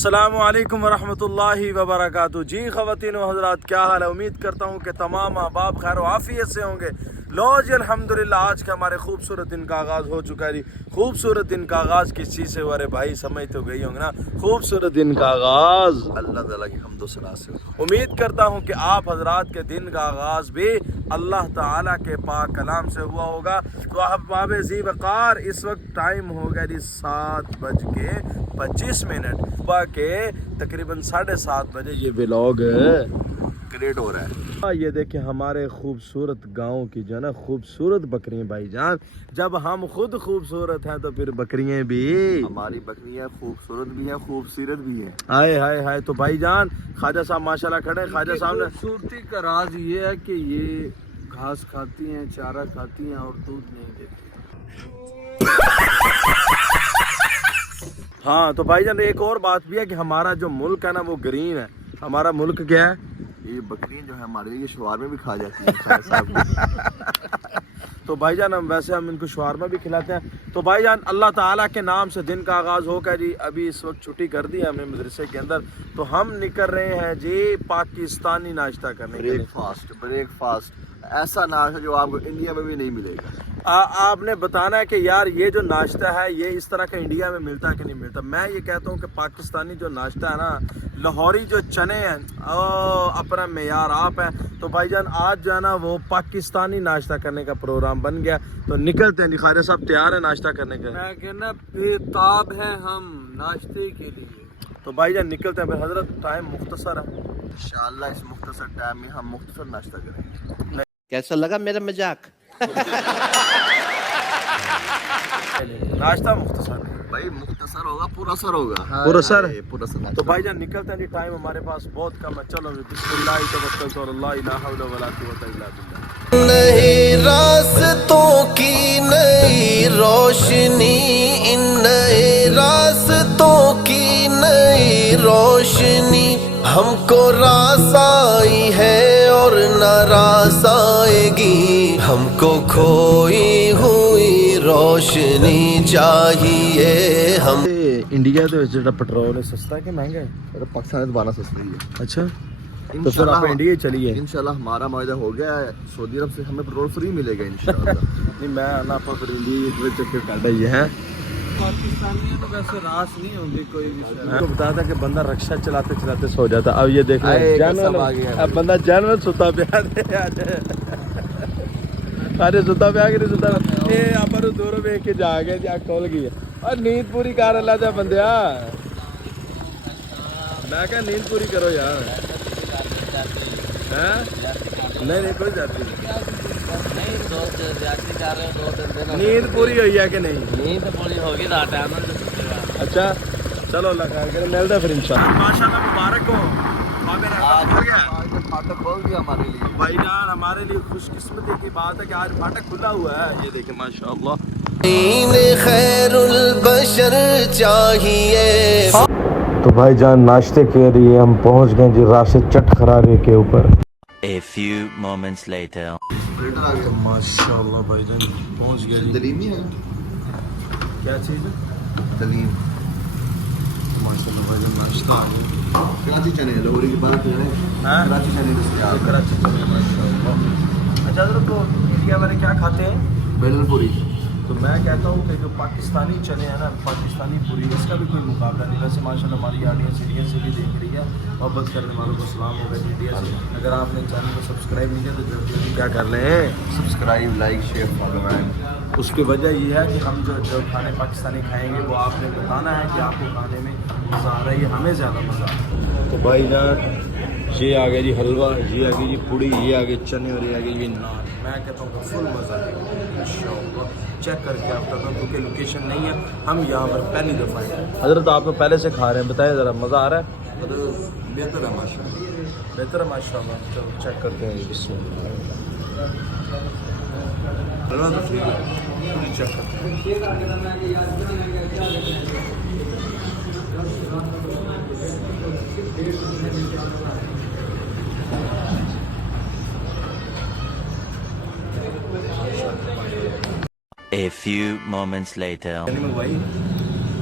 السلام علیکم ورحمۃ اللہ وبرکاتہ. جی خواتین و حضرات, کیا حال ہے؟ امید کرتا ہوں کہ تمام احباب خیر و عافیت سے ہوں گے. لو جی الحمدللہ, آج کا ہمارے خوبصورت دن کا آغاز ہو چکا ہے. خوبصورت دن کا آغاز کس چیز سے ہوا رہے بھائی, سمجھ تو گئی ہوں گے نا. خوبصورت دن کا آغاز اللہ تعالیٰ کی حمد و ثنا سے. امید کرتا ہوں کہ آپ حضرات کے دن کا آغاز بھی اللہ تعالیٰ کے پاک کلام سے ہوا ہوگا. تو احباب ذی وقار, اس وقت ٹائم ہو گیا جی 7:25 صبح کے تقریباً 7:30 بجے یہ ولاگ کریٹ ہو رہا ہے. یہ دیکھیں ہمارے خوبصورت گاؤں کی جو ہے نا خوبصورت بکریاں بھائی جان. جب ہم خود خوبصورت ہیں تو پھر بکریاں بھی, ہماری بکریاں خوبصورت بھی ہیں خوبصورت بھی ہیں. ہائے ہائے ہائے. تو بھائی جان خواجہ صاحب ماشاءاللہ کھڑے. خواجہ صاحب نے خوبصورتی کا راز یہ ہے کہ یہ گھاس کھاتی ہیں, چارہ کھاتی ہیں اور دودھ نہیں دیتی. ہاں تو بھائی جان ایک اور بات بھی ہے کہ ہمارا جو ملک ہے نا وہ گرین ہے. ہمارا ملک کیا ہے؟ یہ بکریاں جو ہے ہمارے لیے شوارمے بھی کھا جاتی ہیں. تو بھائی جان ہم ان کو شوارما بھی کھلاتے ہیں. تو بھائی جان اللہ تعالیٰ کے نام سے دن کا آغاز ہو گیا جی. ابھی اس وقت چھٹی کر دی ہم نے مدرسے کے اندر, تو ہم نکل رہے ہیں جی پاکستانی ناشتہ کرنے کے لیے. بریک فاسٹ ایسا ناشتہ جو آپ کو انڈیا میں بھی نہیں ملے گا. آپ نے بتانا ہے کہ یار یہ جو ناشتہ ہے یہ اس طرح کا انڈیا میں ملتا ہے کہ نہیں ملتا. میں یہ کہتا ہوں کہ پاکستانی جو ناشتہ ہے نا, لاہوری جو چنے ہیں اپنا معیار آپ ہیں. تو بھائی جان آج جو ہے نا وہ پاکستانی ناشتہ کرنے کا پروگرام بن گیا. تو نکلتے ہیں. خواجہ صاحب تیار ہیں ناشتہ کرنے کے؟ میں کہنا بےتاب ہیں ہم ناشتے کے لیے. تو بھائی جان نکلتے ہیں. پھر حضرت ٹائم مختصر ہے, انشاءاللہ اس مختصر ٹائم میں ہم مختصر ناشتہ کریں گے. کیسا لگا میرا مذاق؟ ناشتہ مختصر ہے بھائی, مختصر ہوگا پورا سر ہوگا. پورا سر. پورا سر. تو بھائی جان نکلتے ہیں جی, ٹائم ہمارے پاس بہت کم ہے. چلو بسم اللہ توکلت علی اللہ لا حول ولا قوت الا باللہ. نئے راستوں کی نئی روشنی, ان نئے راستوں کی نئی روشنی, ہم کو راس آئی ہے اور نہ راس آئے گی. ہم کو کھوئی ہوئی روشنی چاہیے. ہم انڈیا دے وچ جڑا پیٹرول ہے سستا ہے کہ مہنگا ہے؟ پاکستان سے بانا سستی ہے. اچھا تو پھر آپ انڈیا ہی چلیے. انشاءاللہ ہمارا معاہدہ ہو گیا ہے, سعودی عرب سے ہمیں پیٹرول فری ملے گا انشاءاللہ. نہیں میں نہ پھر انڈیا وچ چکر کاٹا ہی ہے. پاکستانیوں تو ویسے راس نہیں ہوگی کوئی بھی. میں تو بتا تھا کہ بندہ رکشا چلاتے چلاتے سو جاتا. اب یہ دیکھ اب بندہ جان میں ستا پیا سارے ستا پیا کہ نہیں ستا یہ آپ دور ویک کے جا گئے جا کھول گئی اور نیند پوری کر اللہ جا بندیا. میں کہا نیند پوری کرو یار. نہیں کوئی جاتی نیند پوری ہوئی ہے کہ نہیں؟ نیند پوری ہوگی رات ٹائم. اچھا چلو اللہ خیر کرے, ملتا ہے پھر انشاءاللہ. ماشاءاللہ مبارک ہو. فاٹک کھول دیا ہمارے لیے بھائی جان, ہمارے لیے خوش قسمتی کی بات ہے کہ آج فاٹک کھلا ہوا ہے. یہ دیکھیں ماشاءاللہ. خیر البشر چاہیے. تو بھائی جان ناشتے کے لیے ہم پہنچ گئے جی راشد چٹ خرارے کے اوپر. A few moments later. اسپریٹر آ گیا. ماشاءاللہ بھائی جان پہنچ گیا جی. دلیم ہی ہے. کیا چیز ہے؟ دلیم. ماشاءاللہ بھائی جان ناشتہ آ گیا. کراچی چنے لاہوری کی بات کریں. کراچی چنے دستیاب. کراچی چلے ماشاءاللہ. اچھا حضرت تو انڈیا والے کیا کھاتے ہیں؟ بیلن پوری. تو میں کہتا ہوں کہ جو پاکستانی چنے ہیں نا, پاکستانی پوری, اس کا بھی کوئی مقابلہ نہیں. ویسے ماشاءاللہ ہماری آڈینس انڈیا سے بھی دیکھ رہی ہے. محبت کرنے والوں کو سلام ہوگا انڈیا سے. اگر آپ نے چینل کو سبسکرائب نہیں کیا تو جلدی کیا کر لیں, subscribe, like, share, follow and. اس کی وجہ یہ ہے کہ ہم جو کھانے پاکستانی کھائیں گے وہ آپ نے بتانا ہے کہ آپ کو کھانے میں مزہ آ رہا ہے, یہ ہمیں زیادہ مزہ آ رہا ہے. تو بھائی جان یہ آ گیا جی حلوہ, یہ آ گئی جی پوڑی, یہ آ گئے چنے اور یہ آ گئی جی نان. میں کہتا ہوں کہ فل مزہ آئے گا. چیک کر کے آپ بتا دوں کیونکہ لوکیشن نہیں ہے, ہم یہاں پر پہلی دفعہ ہیں. حضرت آپ تو پہلے سے کھا رہے ہیں, بتائیں ذرا مزہ آ رہا ہے؟ بہتر ہے ماشاء اللہ. بہتر ہے ماشاء اللہ. چلو چیک کرتے ہیں. بسم اللہ. حلوہ تو ٹھیک ہے, پوری چیک کرتے ہیں. A few moments later. بھائی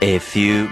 A few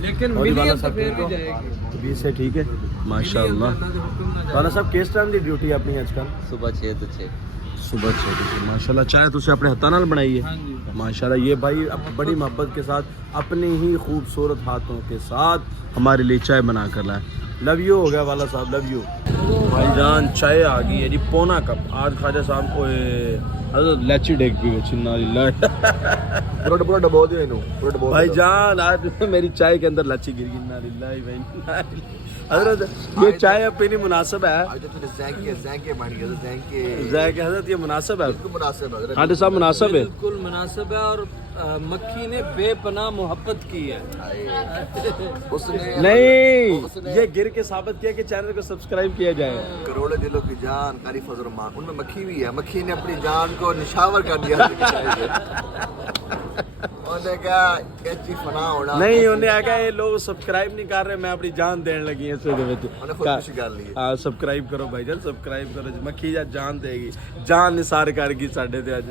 لیکن اور یہ والا ملین تو صاحب پھر ٹھیک بھی ہو؟ جائے گی 20 سے ٹھیک ہے ماشاء اللہ. والا صاحب کس ٹائم دی ڈیوٹی اپنی آج کل؟ صبح 6 تو 6. صبح 6 بجے. ماشاء اللہ. چائے تو اسے اپنے ہاتھوں نال بنائی ہے؟ ہاں جی. ماشاء اللہ. یہ بھائی بڑی محبت کے ساتھ اپنے ہی خوبصورت ہاتھوں کے ساتھ ہمارے لیے چائے بنا کر لائے. لو یو ہو گیا والا صاحب, لو یو. بھائی جان چائے آ گئی ہے جی, پونا کپ. آج خواجہ صاحب کو حضرت لیچی ڈیگ پی گئی چنا اللہ. پورا ڈبو دیا انہوں, پورا ڈبو بھائی جان آج میری چائے کے اندر لچی گر گئی. اللہ بھائی حضرت یہ چائے اب پینی مناسب ہے. آج تو زینکے بن گئے, زینکے ذائقہ حضرت یہ مناسب ہے. بالکل مناسب ہے. حاجی صاحب مناسب ہے. بالکل مناسب ہے. اور مکھی نے بے پناہ محبت کی ہے. اس نے نہیں یہ گر کے ثابت کیا کہ چینل کو سبسکرائب کیا جائے. کروڑوں دلوں کی جان قاری فضل الرحمان, ان میں مکھی بھی ہے. مکھی نے اپنی جان کو نشاور کر دیا. انہوں نے کہا ایچی فنا ہونا نہیں انہیں آگا یہ لوگ سبسکرائب نہیں کر رہے, میں اپنی جان دین لگی اس انہیں خودکشی کر لی. ہاں سبسکرائب کرو بھائی جان, سبسکرائب کرو. مکھی جان دے گی, جان نثار کر گی ساڈے تے اج.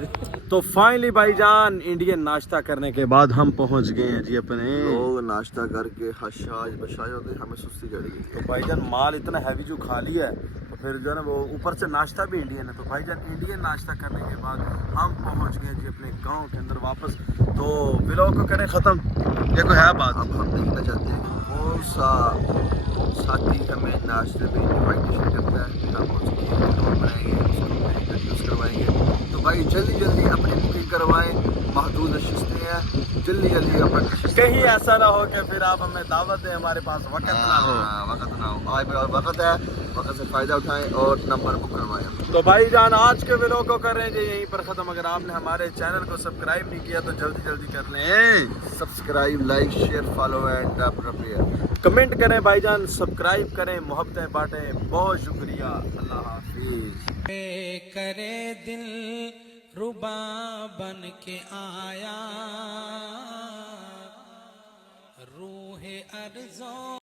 تو فائنلی بھائی جان انڈین ناشتہ کرنے کے بعد ہم پہنچ گئے ہیں جی اپنے. لوگ ناشتہ کر کے حشاش بشاش ہوتے, ہمیں سستی چڑھ گئی. تو بھائی جان مال اتنا ہیوی جو کھا لیا ہے تو پھر جو ہے نا وہ اوپر سے ناشتہ بھی انڈین ہے. تو بھائی جان انڈین ناشتہ کرنے کے بعد ہم پہنچ گئے جی اپنے گاؤں کے اندر واپس. تو ولاگ کو کریں ختم. دیکھو ہے بات, اب ہم دیکھنا چاہتے ہیں کہ کون سا ساتھی ہمیں ناشتے میں انوائٹیشن کرتا ہے. ہم اس کی ویڈیو بنائیں گے, اس کو انٹروڈیوس کروائیں گے. تو بھائی جلدی اپنی بکنگ کروائیں. محدود نشستیں ہیں, جلدی اپنا کہیں ایسا نہ ہو کہ پھر آپ ہمیں دعوت دیں, ہمارے پاس وقت نہ ہو. وقت نہ ہو. آج میرا وقت ہے, وقت سے فائدہ اٹھائیں اور نمبر بک کروائیں. تو بھائی جان آج کے ویلوگ کو کر رہے ہیں جی یہیں پر ختم. اگر آپ نے ہمارے چینل کو سبسکرائب نہیں کیا تو جلدی کر لیں. Subscribe, like, share, follow and tap repair. Comment کریں بھائی جان, سبسکرائب کریں, محبتیں بانٹیں. بہت شکریہ. اللہ حافظ. کرے دل ربا بن کے آیا روح ارزوں